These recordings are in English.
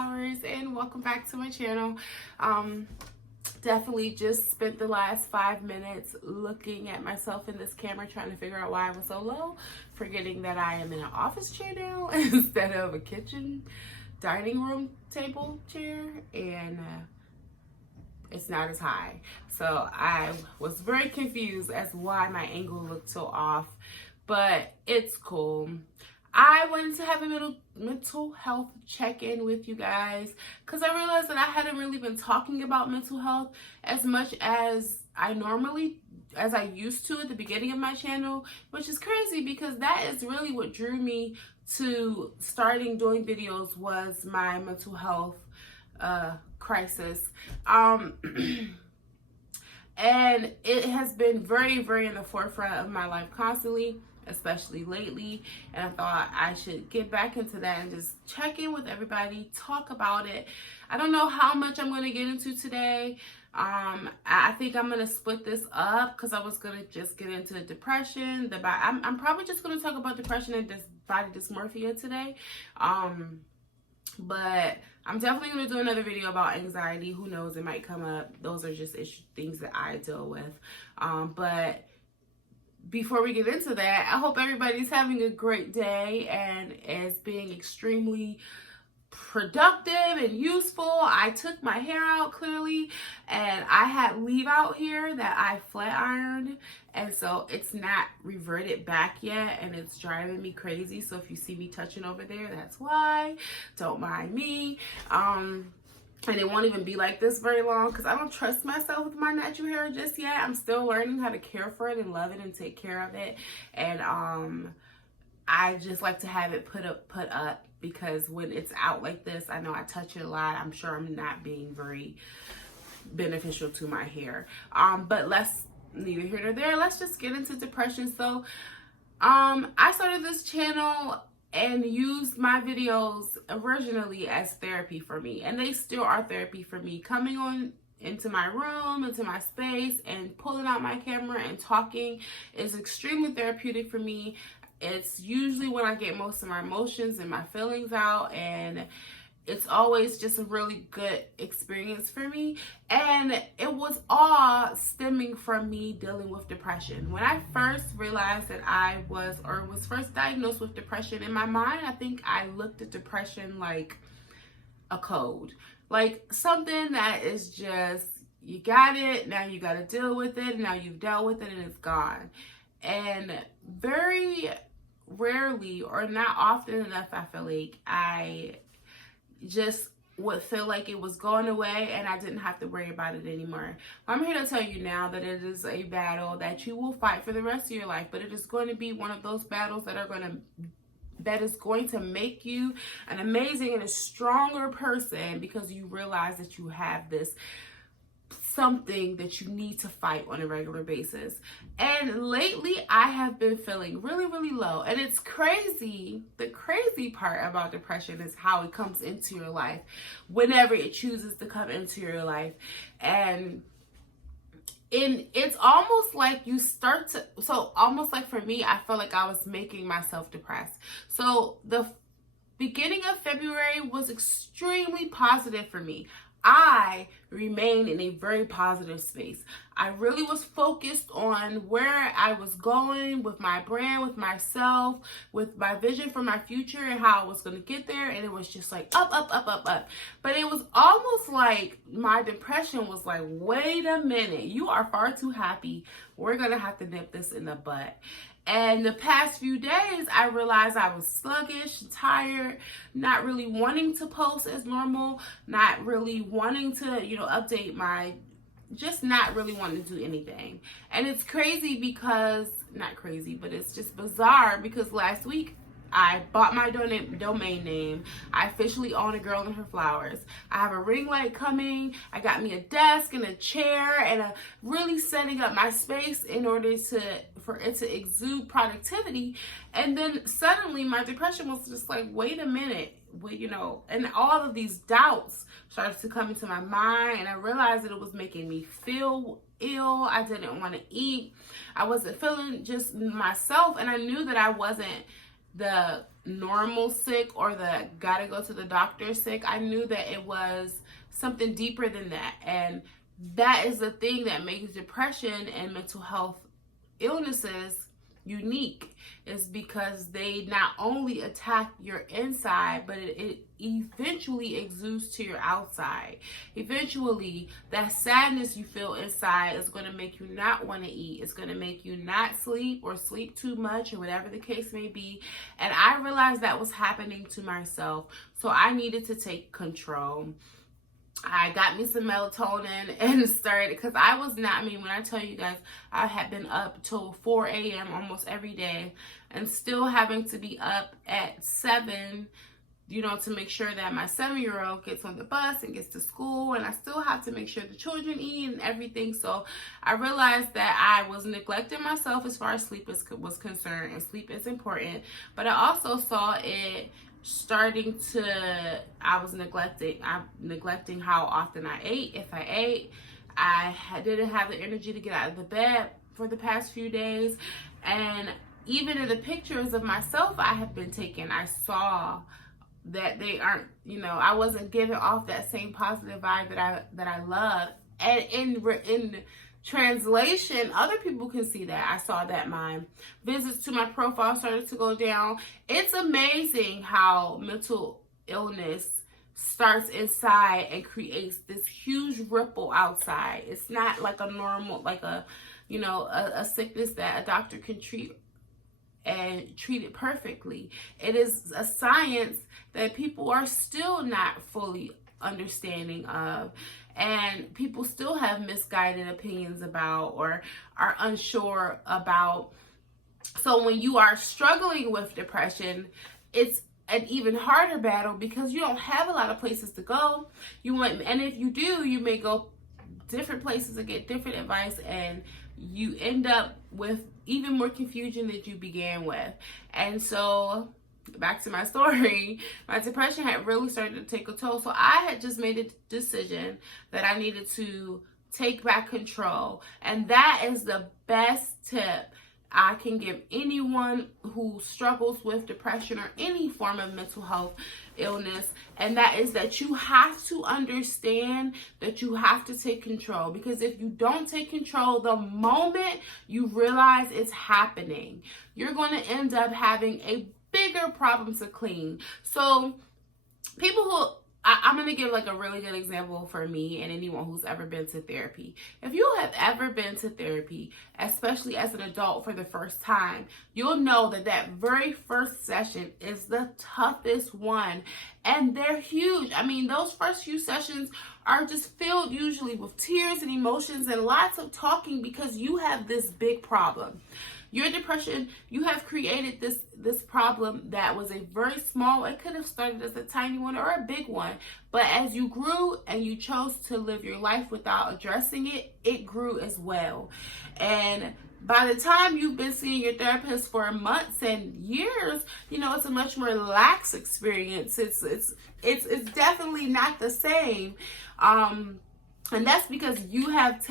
flowers, and welcome back to my channel. Definitely just spent the last 5 minutes looking at myself in this camera, trying to figure out why I was so low, forgetting that I am in an office chair now instead of a kitchen dining room table chair, and it's not as high. So I was very confused as to why my angle looked so off, but it's cool. I wanted to have a mental health check-in with you guys because I realized that I hadn't really been talking about mental health as much as I used to at the beginning of my channel, which is crazy because that is really what drew me to starting doing videos, was my mental health crisis. And it has been very, very in the forefront of my life constantly, especially lately, and I thought I should get back into that and just check in with everybody, talk about it. I don't know how much I'm going to get into today. I think I'm going to split this up because I was going to just get into depression. I'm probably just going to talk about depression and body dysmorphia today. But I'm definitely going to do another video about anxiety. Who knows, it might come up. Those are just things that I deal with. But before we get into that, I hope everybody's having a great day and is being extremely productive and useful. I took my hair out clearly, and I had leave out here that I flat ironed, and so it's not reverted back yet, and it's driving me crazy. So if you see me touching over there, that's why. Don't mind me. And it won't even be like this very long because I don't trust myself with my natural hair just yet. I'm still learning how to care for it and love it and take care of it. And I just like to have it put up because when it's out like this, I know I touch it a lot. I'm sure I'm not being very beneficial to my hair. But neither here nor there. Let's just get into depression. So I started this channel and used my videos originally as therapy for me, and they still are therapy for me. Coming on into my room, into my space, and pulling out my camera and talking is extremely therapeutic for me. It's usually when I get most of my emotions and my feelings out, and it's always just a really good experience for me. And it was all stemming from me dealing with depression. When I first realized that I was first diagnosed with depression, in my mind, I think I looked at depression like a code. Like something that is just, you got it, now you got to deal with it, now you've dealt with it and it's gone. And very rarely, or not often enough, I feel like I just would feel like it was going away and I didn't have to worry about it anymore. I'm here to tell you now that it is a battle that you will fight for the rest of your life, but it is going to be one of those battles that is going to make you an amazing and a stronger person, because you realize that you have this something that you need to fight on a regular basis. And lately I have been feeling really, really low, and it's crazy. The crazy part about depression is how it comes into your life whenever it chooses to come into your life. And it's almost like almost like for me, I felt like I was making myself depressed. So the beginning of February was extremely positive for me. I remained in a very positive space. I really was focused on where I was going with my brand, with myself, with my vision for my future and how I was going to get there. And it was just like up, up, up, up, up. But it was almost like my depression was like, wait a minute, you are far too happy. We're going to have to nip this in the butt. And the past few days, I realized I was sluggish, tired, not really wanting to post as normal, not really wanting to, update just not really wanting to do anything. And it's crazy because, not crazy, but it's just bizarre because last week, I bought my domain name. I officially own A Girl and Her Flowers. I have a ring light coming. I got me a desk and a chair and really setting up my space in order for it to exude productivity. And then suddenly my depression was just like, wait a minute, and all of these doubts started to come into my mind, and I realized that it was making me feel ill. I didn't want to eat. I wasn't feeling just myself, and I knew that I wasn't the normal sick or the gotta go to the doctor sick. I knew that it was something deeper than that. And that is the thing that makes depression and mental health illnesses unique, is because they not only attack your inside, but it eventually exudes to your outside. Eventually, that sadness you feel inside is going to make you not want to eat. It's going to make you not sleep or sleep too much, or whatever the case may be. And I realized that was happening to myself. So I needed to take control. I got me some melatonin and started, because I was not, I mean, when I tell you guys, I had been up till 4 a.m. almost every day, and still having to be up at 7, you know, to make sure that my 7-year-old gets on the bus and gets to school, and I still have to make sure the children eat and everything. So I realized that I was neglecting myself as far as sleep was concerned, and sleep is important. But I also saw it starting to, I was neglecting how often I ate. If I ate, I didn't have the energy to get out of the bed for the past few days. And even in the pictures of myself I have been taking, I saw that they aren't, you know, I wasn't giving off that same positive vibe that I love. And in translation, other people can see that. I saw that my visits to my profile started to go down. It's amazing how mental illness starts inside and creates this huge ripple outside. It's not like a normal, like a, you know, a sickness that a doctor can treat and treat it perfectly. It is a science that people are still not fully understanding of, and people still have misguided opinions about or are unsure about. So when you are struggling with depression, it's an even harder battle, because you don't have a lot of places to go. And if you do, you may go different places to get different advice, and you end up with even more confusion than you began with. And so back to my story, my depression had really started to take a toll. So I had just made a decision that I needed to take back control. And that is the best tip I can give anyone who struggles with depression or any form of mental health illness. And that is that you have to understand that you have to take control. Because if you don't take control, the moment you realize it's happening, you're going to end up having a bigger problem to clean. So people who, I'm going to give like a really good example for me and anyone who's ever been to therapy. If you have ever been to therapy, especially as an adult for the first time, you'll know that that very first session is the toughest one. And they're huge. I mean, those first few sessions are just filled usually with tears and emotions and lots of talking, because you have this big problem. Your depression, you have created this problem that was a very small, it could have started as a tiny one or a big one. But as you grew and you chose to live your life without addressing it, it grew as well. And by the time you've been seeing your therapist for months and years, you know, it's a much more lax experience. It's definitely not the same. And that's because you have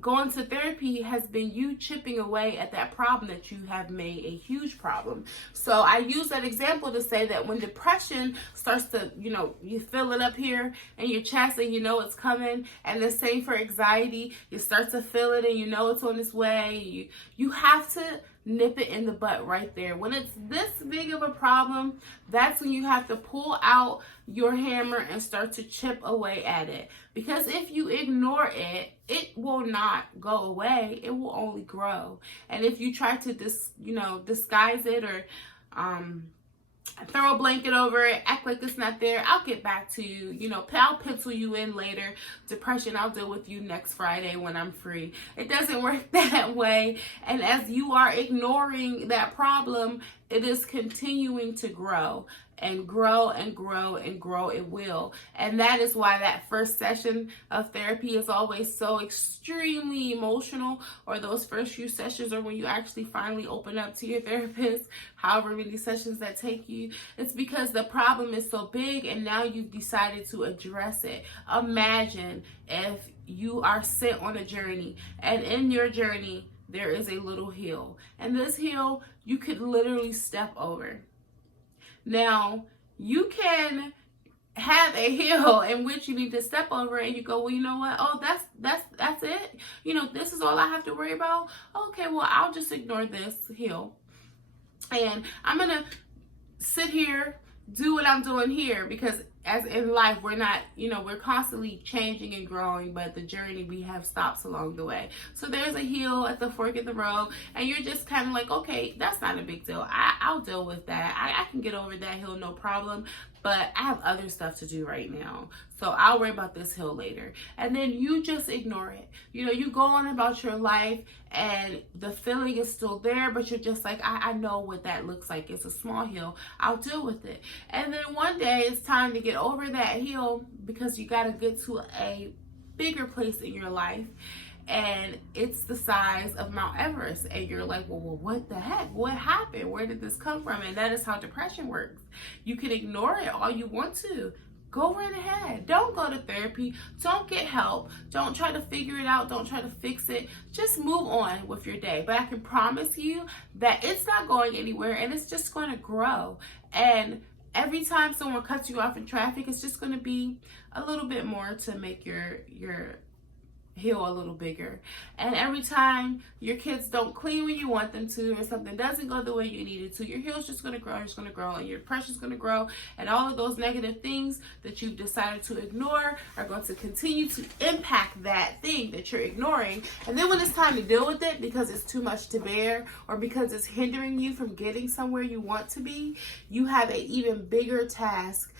going to therapy has been you chipping away at that problem that you have made a huge problem. So I use that example to say that when depression starts to, you know, you feel it up here in your chest and you know it's coming, and the same for anxiety, you start to feel it and you know it's on its way. You have to nip it in the butt right there. When it's this big of a problem, that's when you have to pull out your hammer and start to chip away at it. Because if you ignore it, it will not go away. It will only grow. And if you try to disguise it or throw a blanket over it, act like it's not there, I'll get back to you. You know, I'll pencil you in later. Depression, I'll deal with you next Friday when I'm free. It doesn't work that way. And as you are ignoring that problem, it is continuing to grow and grow and grow and grow. It will. And that is why that first session of therapy is always so extremely emotional, or those first few sessions, or when you actually finally open up to your therapist, however many sessions that take you. It's because the problem is so big and now you've decided to address it. Imagine if you are sent on a journey, and in your journey, there is a little hill. And this hill, you could literally step over. Now, you can have a hill in which you need to step over and you go, well, you know what? Oh, that's it. You know, this is all I have to worry about. Okay, well, I'll just ignore this hill. And I'm going to sit here, do what I'm doing here, because as in life, we're not, you know, we're constantly changing and growing, but the journey, we have stops along the way. So there's a hill at the fork of the road, and you're just kind of like, okay, that's not a big deal. I'll deal with that. I can get over that hill, no problem. But I have other stuff to do right now. So I'll worry about this hill later. And then you just ignore it. You know, you go on about your life and the feeling is still there, but you're just like, I know what that looks like. It's a small hill. I'll deal with it. And then one day it's time to get over that hill because you got to get to a bigger place in your life. And it's the size of Mount Everest. And you're like, well, what the heck? What happened? Where did this come from? And that is how depression works. You can ignore it all you want to. Go right ahead. Don't go to therapy. Don't get help. Don't try to figure it out. Don't try to fix it. Just move on with your day. But I can promise you that it's not going anywhere and it's just going to grow. And every time someone cuts you off in traffic, it's just going to be a little bit more to make your hill a little bigger. And every time your kids don't clean when you want them to, or something doesn't go the way you need it to, your hill's just going to grow, it's going to grow, and your depression's going to grow, and all of those negative things that you've decided to ignore are going to continue to impact that thing that you're ignoring. And then when it's time to deal with it because it's too much to bear, or because it's hindering you from getting somewhere you want to be, you have an even bigger task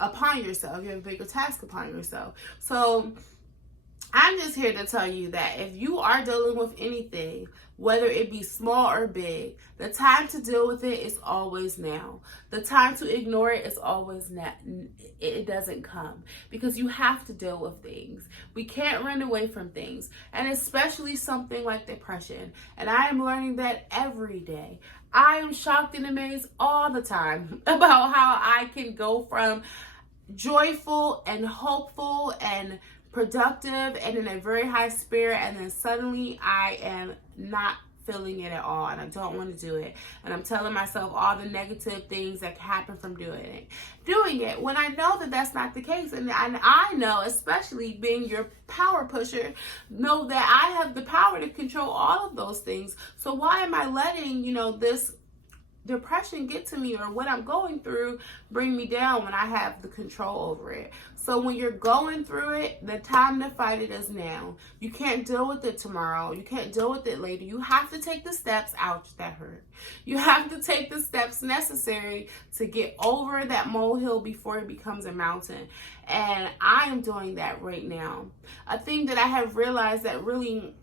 upon yourself. You have a bigger task upon yourself. So I'm just here to tell you that if you are dealing with anything, whether it be small or big, the time to deal with it is always now. The time to ignore it is always not. It doesn't come, because you have to deal with things. We can't run away from things, and especially something like depression. And I am learning that every day. I am shocked and amazed all the time about how I can go from joyful and hopeful and productive and in a very high spirit, and then suddenly I am not feeling it at all, and I don't want to do it, and I'm telling myself all the negative things that happen from doing it when I know that that's not the case. And I know, especially being your power pusher, know that I have the power to control all of those things. So why am I letting, this depression get to me, or what I'm going through bring me down, when I have the control over it? So when you're going through it, the time to fight it is now. You can't deal with it tomorrow. You can't deal with it later. You have to take the steps. Ouch, that hurt. You have to take the steps necessary to get over that molehill before it becomes a mountain. And I am doing that right now. A thing that I have realized that really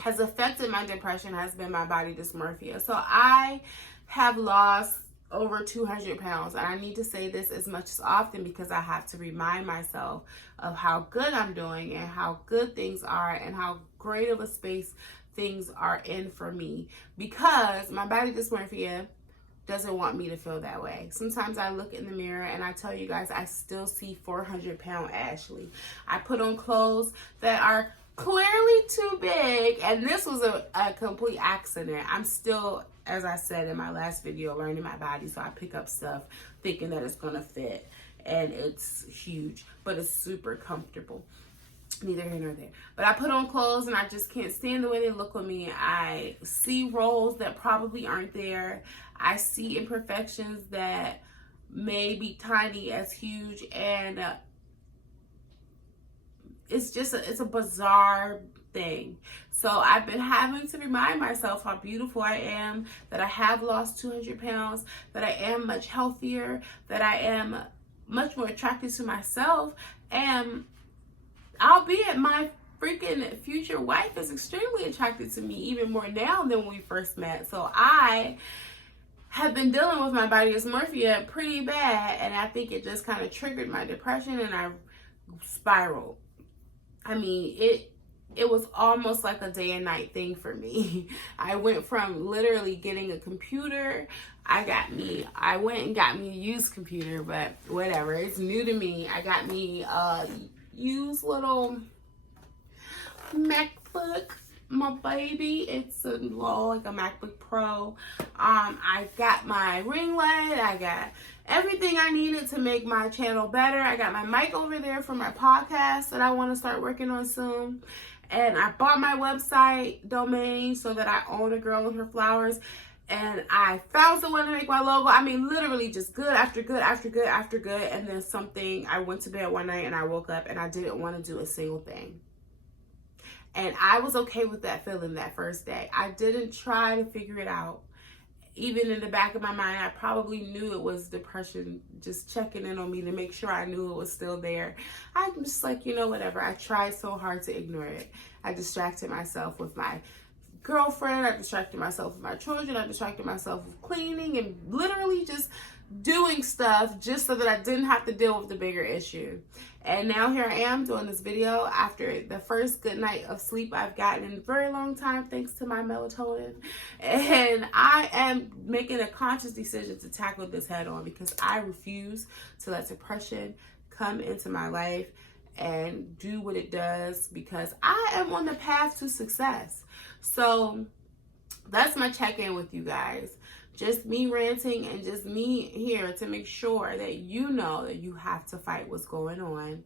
has affected my depression has been my body dysmorphia. So I have lost over 200 pounds. And I need to say this as much as often because I have to remind myself of how good I'm doing and how good things are and how great of a space things are in for me, because my body dysmorphia doesn't want me to feel that way. Sometimes I look in the mirror and I tell you guys, I still see 400-pound Ashley. I put on clothes that are clearly too big, and this was a complete accident. I'm still, as I said in my last video, learning my body, so I pick up stuff thinking that it's gonna fit, and it's huge, but it's super comfortable. Neither here nor there. But I put on clothes and I just can't stand the way they look on me. I see rolls that probably aren't there. I see imperfections that may be tiny as huge, and it's a bizarre thing. So I've been having to remind myself how beautiful I am, that I have lost 200 pounds, that I am much healthier, that I am much more attracted to myself, and albeit my freaking future wife is extremely attracted to me, even more now than when we first met. So I have been dealing with my body dysmorphia pretty bad, and I think it just kind of triggered my depression, and I spiraled. I mean, it was almost like a day and night thing for me. I went from literally getting a computer. I went and got me a used computer, but whatever, it's new to me. I got me a used little MacBook my baby. It's a like a MacBook Pro. I got my ring light. I got everything I needed to make my channel better. I got my mic over there for my podcast that I want to start working on soon. And I bought my website domain so that I own A Girl and Her Flowers. And I found someone to make my logo. I mean, literally just good after good after good after good. And then something, I went to bed one night and I woke up and I didn't want to do a single thing. And I was okay with that feeling that first day. I didn't try to figure it out. Even in the back of my mind, I probably knew it was depression just checking in on me to make sure I knew it was still there. I'm just like, you know, whatever. I tried so hard to ignore it. I distracted myself with my girlfriend. I distracted myself with my children. I distracted myself with cleaning and literally just doing stuff just so that I didn't have to deal with the bigger issue. And now here I am doing this video after the first good night of sleep I've gotten in a very long time, thanks to my melatonin. And I am making a conscious decision to tackle this head on because I refuse to let depression come into my life and do what it does, because I am on the path to success. So that's my check-in with you guys. Just me ranting and just me here to make sure that you know that you have to fight what's going on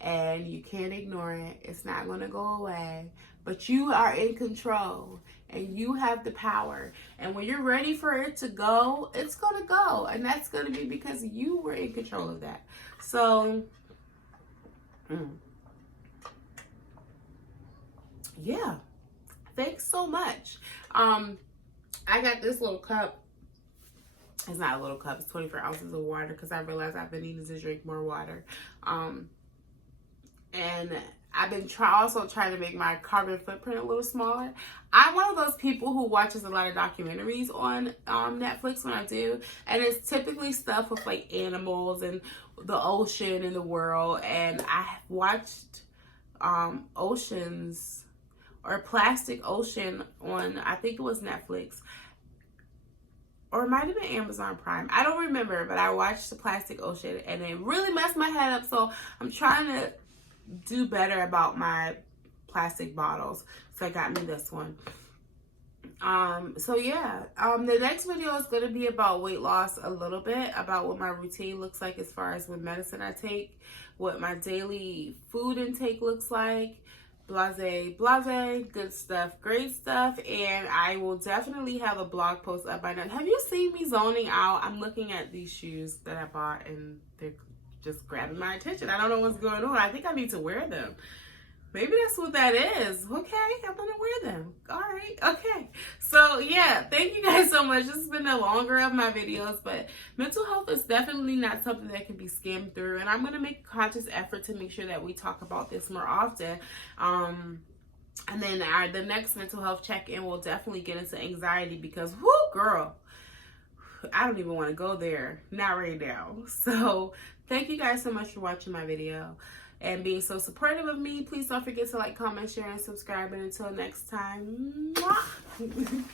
and you can't ignore it. It's not going to go away, but you are in control and you have the power. And when you're ready for it to go, it's going to go. And that's going to be because you were in control of that. So, yeah, thanks so much. I got this little cup. It's not a little cup, it's 24 ounces of water because I realized I've been needing to drink more water. And I've been also trying to make my carbon footprint a little smaller. I'm one of those people who watches a lot of documentaries on Netflix when I do. And it's typically stuff with like animals and the ocean and the world. And I watched Oceans or Plastic Ocean on, I think it was Netflix. Or it might have been Amazon Prime. I don't remember, but I watched the Plastic Ocean and it really messed my head up. So I'm trying to do better about my plastic bottles. So I got me this one. So yeah, the next video is going to be about weight loss a little bit, about what my routine looks like as far as what medicine I take, what my daily food intake looks like. Blase, good stuff, great stuff. And I will definitely have a blog post up by now. Have you seen me zoning out? I'm looking at these shoes that I bought and they're just grabbing my attention. I don't know what's going on. I think I need to wear them. Maybe that's what that is. Okay, I'm gonna wear them. All right, okay. So yeah, thank you guys so much. This has been the longer of my videos, but mental health is definitely not something that can be skimmed through. And I'm gonna make a conscious effort to make sure that we talk about this more often. And then the next mental health check-in will definitely get into anxiety because, whoo, girl, I don't even want to go there. Not right now. So thank you guys so much for watching my video and being so supportive of me. Please don't forget to like, comment, share, and subscribe. And until next time, mwah.